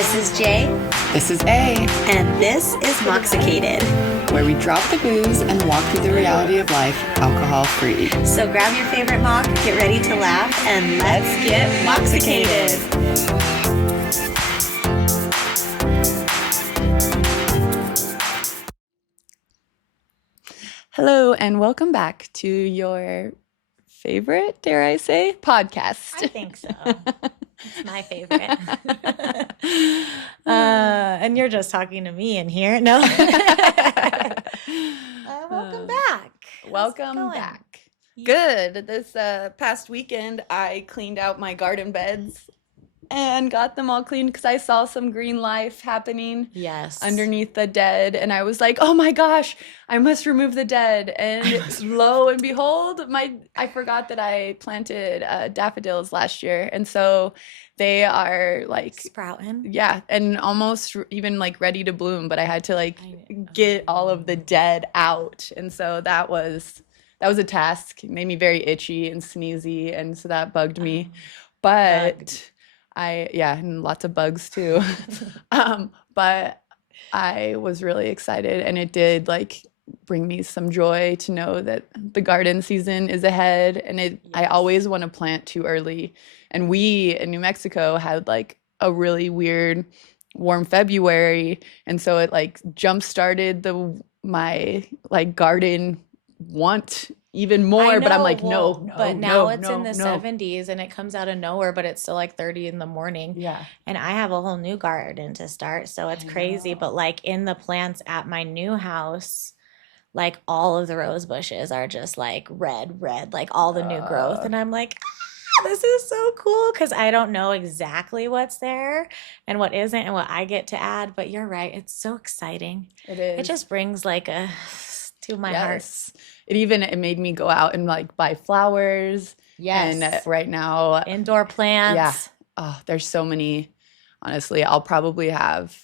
This is Jay. This is A. And this is Mocksicated, where we drop the booze and walk through the reality of life alcohol-free. So grab your favorite mock, get ready to laugh, and let's get Mocksicated. Hello, and welcome back to your favorite, dare I say, podcast. I think so. It's my favorite. And you're just talking to me in here. No. Welcome back. Welcome back. Good. This past weekend, I cleaned out my garden beds and got them all cleaned because I saw some green life happening underneath the dead. And I was like, oh my gosh, I must remove the dead. And lo and behold, I forgot that I planted daffodils last year. And so they are like sprouting. Yeah, and almost even like ready to bloom. But I had to get all of the dead out. And so that was a task. It made me very itchy and sneezy. And so that bugged me. But and lots of bugs too. But I was really excited, and it did bring me some joy to know that the garden season is ahead. And I always want to plant too early. And we in New Mexico had a really weird warm February, and so it jump started my garden want even more. But I'm like, no. But now it's in the 70s and it comes out of nowhere, but it's still 30 in the morning. Yeah. And I have a whole new garden to start, so it's crazy. But in the plants at my new house, all of the rose bushes are just red, all the new growth. And I'm like, this is so cool, because I don't know exactly what's there and what isn't and what I get to add. But you're right. It's so exciting. It is. It just brings to my heart. It made me go out and buy flowers. Yes. And right now, indoor plants. Yeah. Oh, there's so many. Honestly, I'll probably have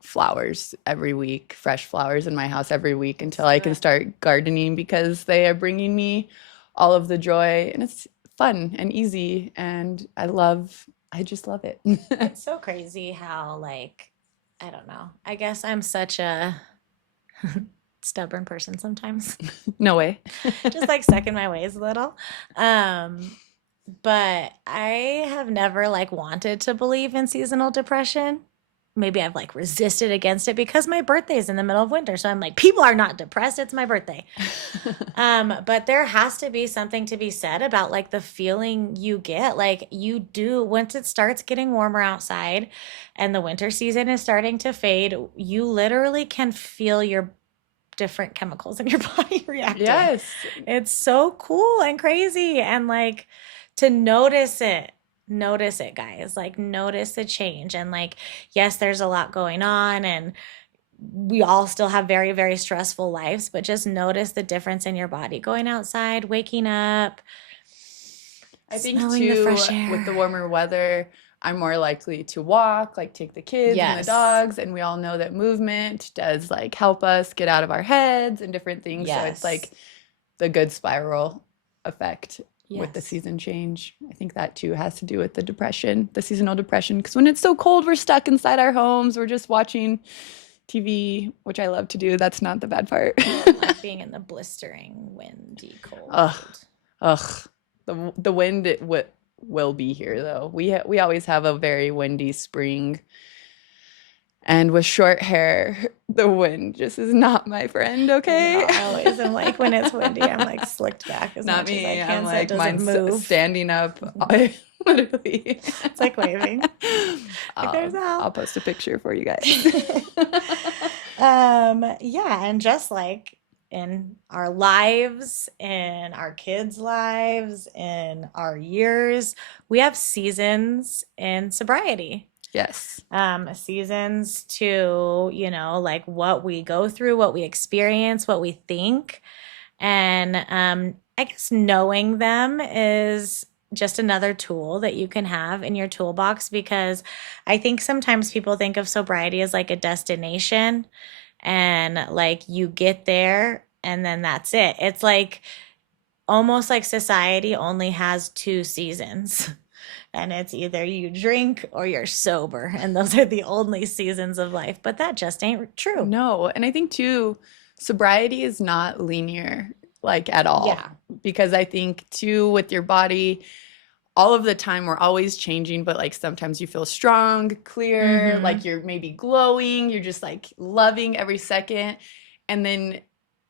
flowers every week, fresh flowers in my house every week until I can start gardening, because they are bringing me all of the joy, and it's fun and easy, and I just love it. It's so crazy how I don't know. I guess I'm such a stubborn person sometimes. No way. Just stuck in my ways a little. But I have never wanted to believe in seasonal depression. Maybe I've resisted against it because my birthday is in the middle of winter. So I'm people are not depressed. It's my birthday. But there has to be something to be said about the feeling you get. You do, once it starts getting warmer outside and the winter season is starting to fade, you literally can feel your different chemicals in your body reacting. Yes. It's so cool and crazy. And to notice it, guys. Notice the change. And yes, there's a lot going on, and we all still have very, very stressful lives, but just notice the difference in your body going outside, waking up. I think too, with the warmer weather, I'm more likely to walk, take the kids and the dogs. And we all know that movement does help us get out of our heads and different things. Yes. So it's the good spiral effect. Yes. With the season change. I think that too has to do with the seasonal depression, because when it's so cold, we're stuck inside our homes, we're just watching TV, which I love to do. That's not the bad part. Being in the blistering, windy, cold. The wind will be here though. We always have a very windy spring. And with short hair, the wind just is not my friend, okay? I always am when it's windy, I'm slicked back as not much me. as I can, I'm so it doesn't mine's move. Standing up, literally. It's waving. There's Al. I'll post a picture for you guys. And just in our lives, in our kids' lives, in our years, we have seasons in sobriety. Yes. Seasons to, what we go through, what we experience, what we think. And I guess knowing them is just another tool that you can have in your toolbox, because I think sometimes people think of sobriety as a destination, and you get there and then that's it. It's almost like society only has 2 seasons. And it's either you drink or you're sober. And those are the only seasons of life. But that just ain't true. No, and I think too, sobriety is not linear like at all. Yeah. Because I think too, with your body, all of the time we're always changing, but like sometimes you feel strong, clear, like you're maybe glowing, you're just like loving every second. And then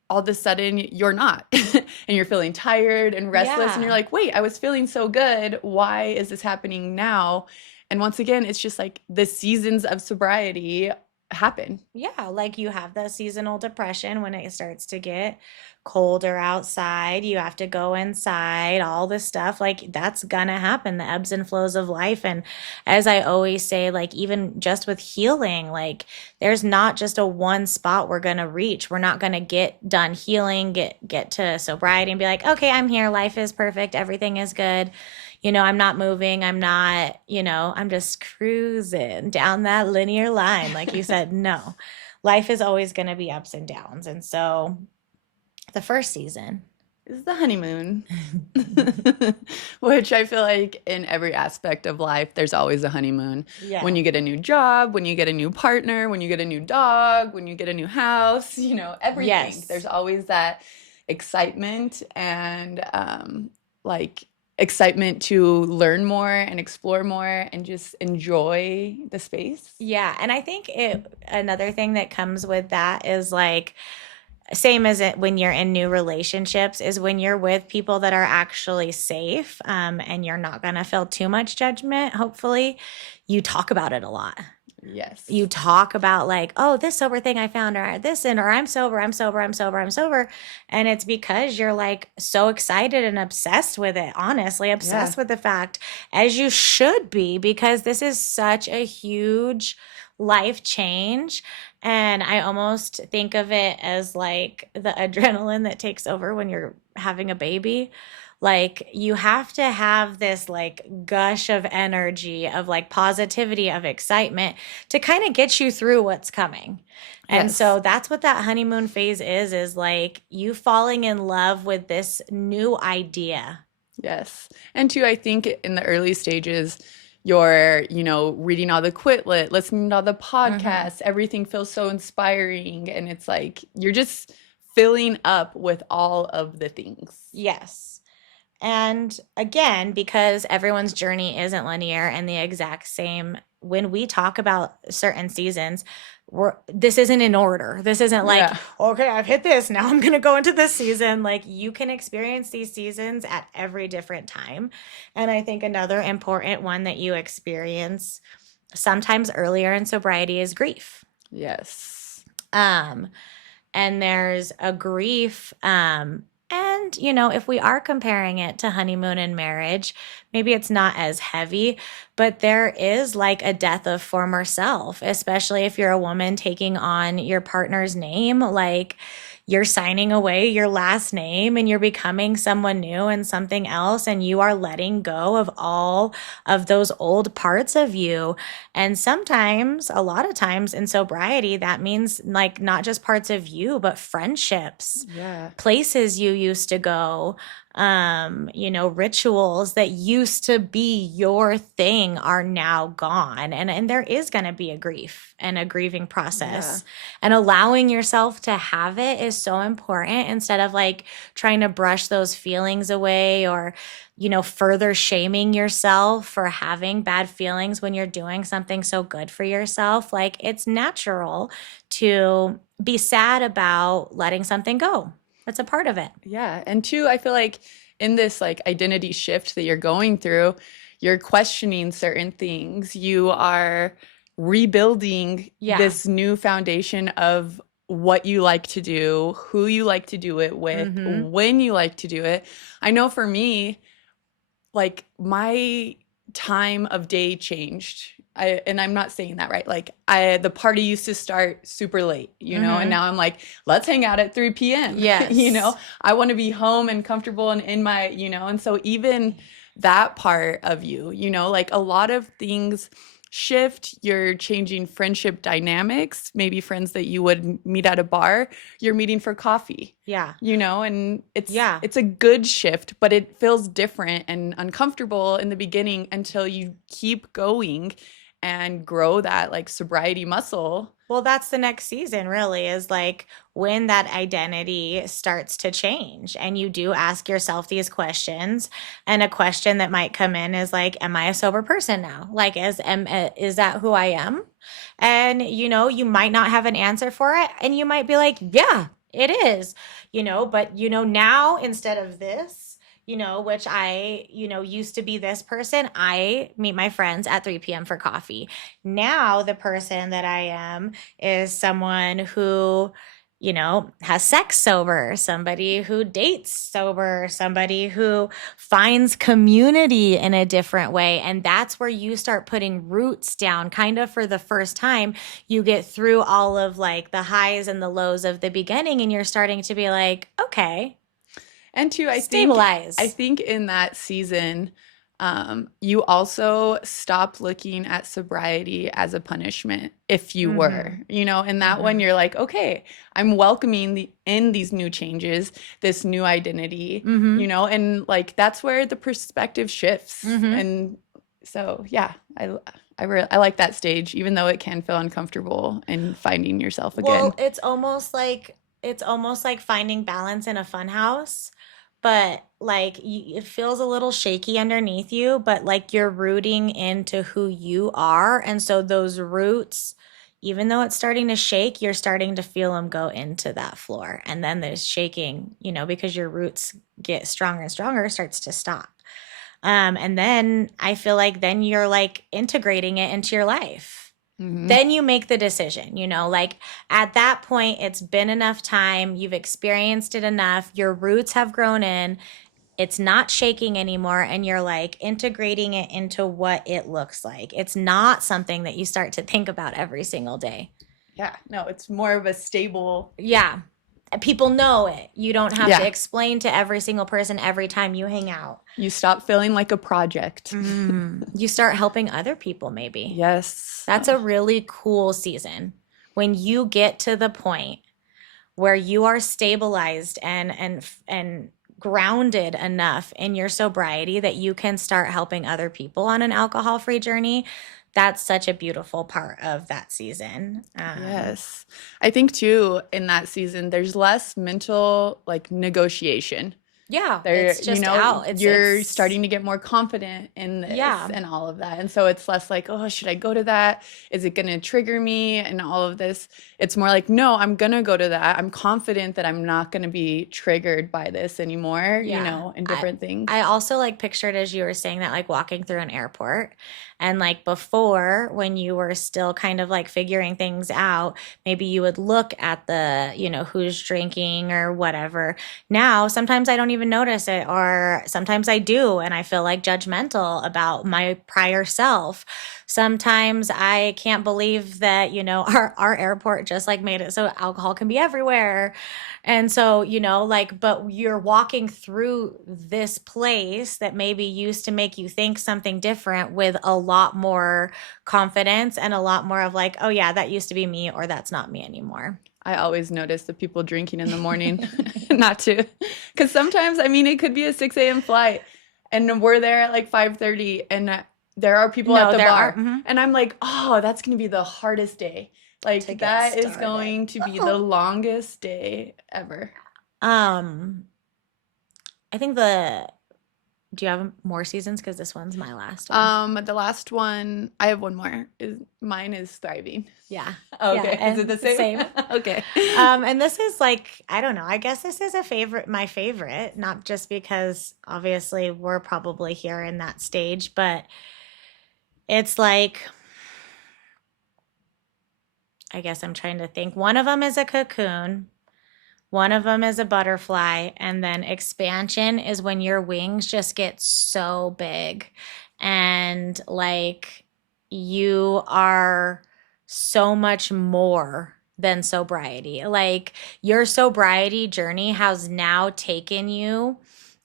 all of a sudden you're not. And you're feeling tired and restless. And Yeah. you're like, wait, I was feeling so good. Why is this happening now? And once again, it's just like the seasons of sobriety happen. Yeah, like you have that seasonal depression when it starts to get colder outside. You have to go inside, all this stuff. Like that's gonna happen, the ebbs and flows of life. And as I always say, like even just with healing, like there's not just a one spot we're gonna reach. We're not gonna get done healing, get to sobriety and be like, okay, I'm here, life is perfect, everything is good. I'm not moving. I'm not, I'm just cruising down that linear line. Like you said, no, life is always going to be ups and downs. And so the first season is the honeymoon, which I feel like in every aspect of life, there's always a honeymoon. Yeah. When you get a new job, when you get a new partner, when you get a new dog, when you get a new house, everything. Yes. There's always that excitement and like excitement to learn more and explore more and just enjoy the space. Yeah. And I think another thing that comes with that is like, same as it when you're in new relationships is when you're with people that are actually safe, and you're not going to feel too much judgment. Hopefully you talk about it a lot. Yes. You talk about like, oh, this sober thing I found, or this, or I'm sober. And it's because you're like so excited and obsessed with it, honestly, obsessed with the fact, as you should be, because this is such a huge life change. And I almost think of it as like the adrenaline that takes over when you're having a baby. Like you have to have this like gush of energy, of like positivity, of excitement to kind of get you through what's coming. And so that's what that honeymoon phase is like you falling in love with this new idea. Yes. And too, I think in the early stages, you're, reading all the Quitlet, listening to all the podcasts, everything feels so inspiring. And it's like, you're just filling up with all of the things. Yes. And again, because everyone's journey isn't linear and the exact same, when we talk about certain seasons, this isn't in order. This isn't like, okay, I've hit this. Now I'm going to go into this season. Like you can experience these seasons at every different time. And I think another important one that you experience sometimes earlier in sobriety is grief. Yes. And there's a grief, and, if we are comparing it to honeymoon and marriage, maybe it's not as heavy, but there is like a death of former self, especially if you're a woman taking on your partner's name. Like you're signing away your last name and you're becoming someone new and something else. And you are letting go of all of those old parts of you. And sometimes, a lot of times in sobriety, that means like not just parts of you, but friendships, places you used to go, rituals that used to be your thing are now gone. And there is going to be a grief and a grieving process. And allowing yourself to have it is so important, instead of like trying to brush those feelings away or, further shaming yourself for having bad feelings when you're doing something so good for yourself. Like it's natural to be sad about letting something go. That's a part of it. Yeah. And two, I feel like in this like identity shift that you're going through, you're questioning certain things. You are rebuilding this new foundation of what you like to do, who you like to do it with, when you like to do it. I know for me, like my time of day changed. And I'm not saying that right. Like the party used to start super late, and now I'm like, let's hang out at 3 p.m. Yes. I want to be home and comfortable and in my, and so even that part of you, like a lot of things shift, you're changing friendship dynamics, maybe friends that you would meet at a bar, you're meeting for coffee. Yeah. And Yeah. it's a good shift, but it feels different and uncomfortable in the beginning until you keep going and grow that like sobriety muscle. Well, that's the next season, really, is like when that identity starts to change and you do ask yourself these questions. And a question that might come in is like, am I a sober person now? Like, is that who I am? And, you might not have an answer for it. And you might be like, yeah, it is, but, now instead of this, which I, used to be this person, I meet my friends at 3 p.m. for coffee. Now, the person that I am is someone who, has sex sober, somebody who dates sober, somebody who finds community in a different way. And that's where you start putting roots down kind of for the first time. You get through all of like the highs and the lows of the beginning and you're starting to be like, okay. And two, I Stabilize. think in that season, you also stopped looking at sobriety as a punishment if you were, in that one, you're like, okay, I'm welcoming in these new changes, this new identity, and like, that's where the perspective shifts. And so, yeah, I like that stage, even though it can feel uncomfortable and finding yourself again. Well, it's almost like finding balance in a fun house, but like it feels a little shaky underneath you, but like you're rooting into who you are. And so those roots, even though it's starting to shake, you're starting to feel them go into that floor. And then there's shaking, because your roots get stronger and stronger, starts to stop. And then I feel like then you're like integrating it into your life. Then you make the decision, like at that point, it's been enough time. You've experienced it enough. Your roots have grown in. It's not shaking anymore. And you're like integrating it into what it looks like. It's not something that you start to think about every single day. Yeah, no, it's more of a stable. Yeah. People know it. You don't have to explain to every single person every time you hang out. You stop feeling like a project. You start helping other people, maybe. Yes. That's a really cool season. When you get to the point where you are stabilized and grounded enough in your sobriety that you can start helping other people on an alcohol-free journey, that's such a beautiful part of that season. Yes. I think too, in that season, there's less mental like negotiation. Yeah, it's just out. You're starting to get more confident in this and all of that. And so it's less like, oh, should I go to that? Is it going to trigger me? And all of this. It's more like, no, I'm going to go to that. I'm confident that I'm not going to be triggered by this anymore, and different things. I also like pictured as you were saying that, like walking through an airport. And like before, when you were still kind of like figuring things out, maybe you would look at the, who's drinking or whatever. Now, sometimes I don't even notice it, or sometimes I do, and I feel like judgmental about my prior self. Sometimes I can't believe that, our airport just like made it so alcohol can be everywhere. And so, but you're walking through this place that maybe used to make you think something different with a lot more confidence and a lot more of like, oh yeah, that used to be me, or that's not me anymore. I always notice the people drinking in the morning, not to, because sometimes, it could be a 6 a.m. flight and we're there at like 5:30 and there are people at the bar and I'm like, oh, that's going to be the hardest day. Like that is going to be the longest day ever. I think do you have more seasons? Because this one's my last one. The last one, I have one more. Mine is Thriving. Yeah. Okay. Yeah, is it the same? Okay. And this is like, I don't know. I guess this is my favorite, not just because obviously we're probably here in that stage, but it's like, I guess I'm trying to think. One of them is a cocoon. One of them is a butterfly, and then expansion is when your wings just get so big and like you are so much more than sobriety. Like your sobriety journey has now taken you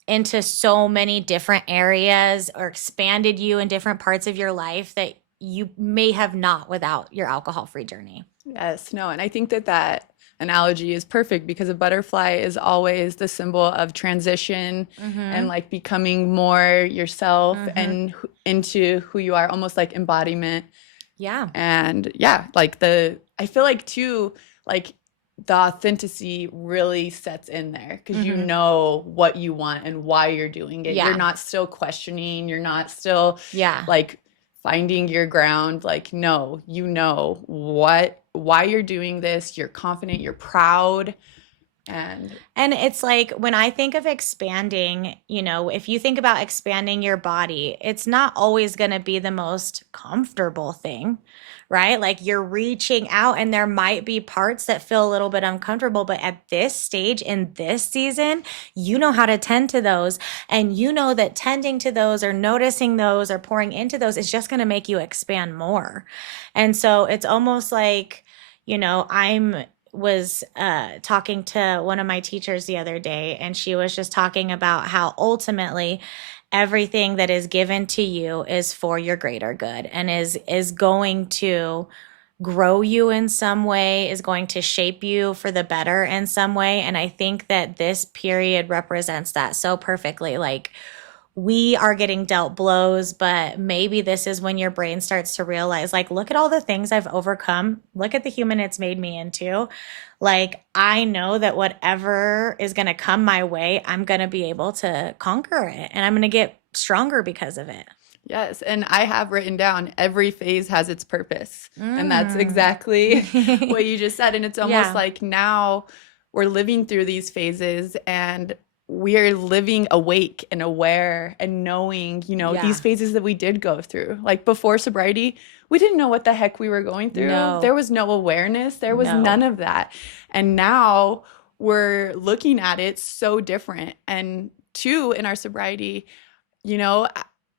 into so many different areas or expanded you in different parts of your life that you may have not without your alcohol-free journey. Yes, no, and I think that that analogy is perfect because a butterfly is always the symbol of transition and Mm-hmm. like becoming more yourself Mm-hmm. and into who you are, almost like embodiment. Yeah. And yeah, like the, I feel like too, like the authenticity really sets in there because you Mm-hmm. know what you want and why you're doing it. You're Yeah. not still questioning, you're not still Yeah. like finding your ground. Like, no, you know why you're doing this. You're confident, you're proud. And it's like when I think of expanding, if you think about expanding your body, it's not always going to be the most comfortable thing, right? Like you're reaching out and there might be parts that feel a little bit uncomfortable, but at this stage in this season, you know how to tend to those. And you know that tending to those or noticing those or pouring into those is just going to make you expand more. And so it's almost like, I'm was talking to one of my teachers the other day, and she was just talking about how ultimately everything that is given to you is for your greater good and is going to grow you in some way, is going to shape you for the better in some way. And I think that this period represents that so perfectly. Like, we are getting dealt blows, but maybe this is when your brain starts to realize, like, look at all the things I've overcome. Look at the human it's made me into. Like, I know that whatever is going to come my way, I'm going to be able to conquer it and I'm going to get stronger because of it. Yes, and I have written down every phase has its purpose. And that's Mm. exactly what you just said. And it's almost Yeah. like now we're living through these phases and we're living awake and aware and knowing, these Yeah. phases that we did go through. Like before sobriety, we didn't know what the heck we were going through. There No, was no awareness, there was no. none of that. And now we're looking at it so different. And two, in our sobriety, you know,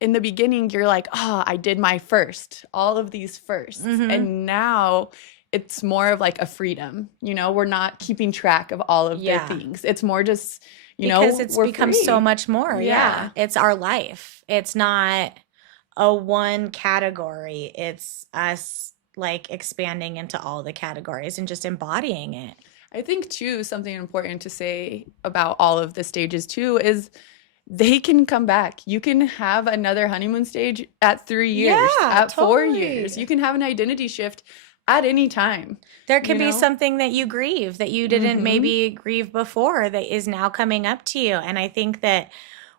in the beginning, you're like, oh, I did my first, all of these firsts. Mm-hmm. And now it's more of like a freedom. We're not keeping track of all of the Yeah. things. It's more just, Because it's we're become so free. much more. Yeah. Yeah. It's our life. It's not a one category. It's us like expanding into all the categories and just embodying it. I think, too, something important to say about all of the stages, too, is they can come back. You can have another honeymoon stage at 3 years, Yeah, at 4 years. You totally. can have an identity shift at any time, There you could be know? something that you grieve that you didn't Mm-hmm. maybe grieve before that is now coming up to you. And I think that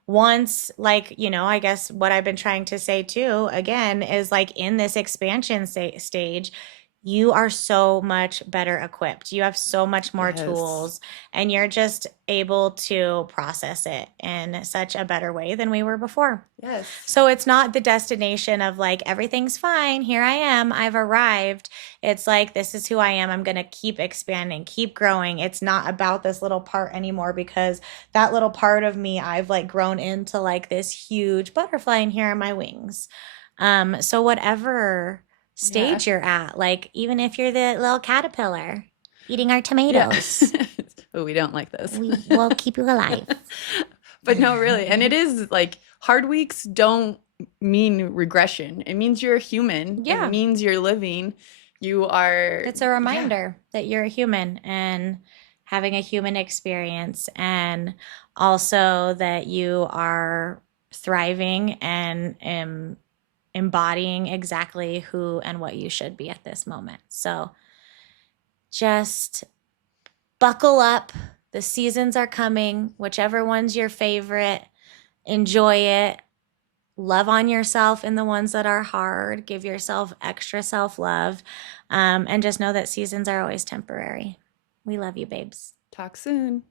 once, like, I guess what I've been trying to say too, again, is like in this expansion stage, you are so much better equipped. You have so much more Yes. tools, and you're just able to process it in such a better way than we were before. Yes. So it's not the destination of like, everything's fine. Here I am. I've arrived. It's like, this is who I am. I'm going to keep expanding, keep growing. It's not about this little part anymore because that little part of me, I've like grown into like this huge butterfly, and here are my wings. So whatever Yeah. stage you're at, like, even if you're the little caterpillar eating our Yeah. tomatoes, Oh, we don't like those. we will keep you alive. But no, really. And it is like hard weeks don't mean regression. It means you're a human. It Yeah. means you're living. You are, It's a yeah. reminder that you're a human and having a human experience, and also that you are thriving and embodying exactly who and what you should be at this moment. So just buckle up. The seasons are coming, whichever one's your favorite. Enjoy it. Love on yourself in the ones that are hard. Give yourself extra self love. And just know that seasons are always temporary. We love you, babes. Talk soon.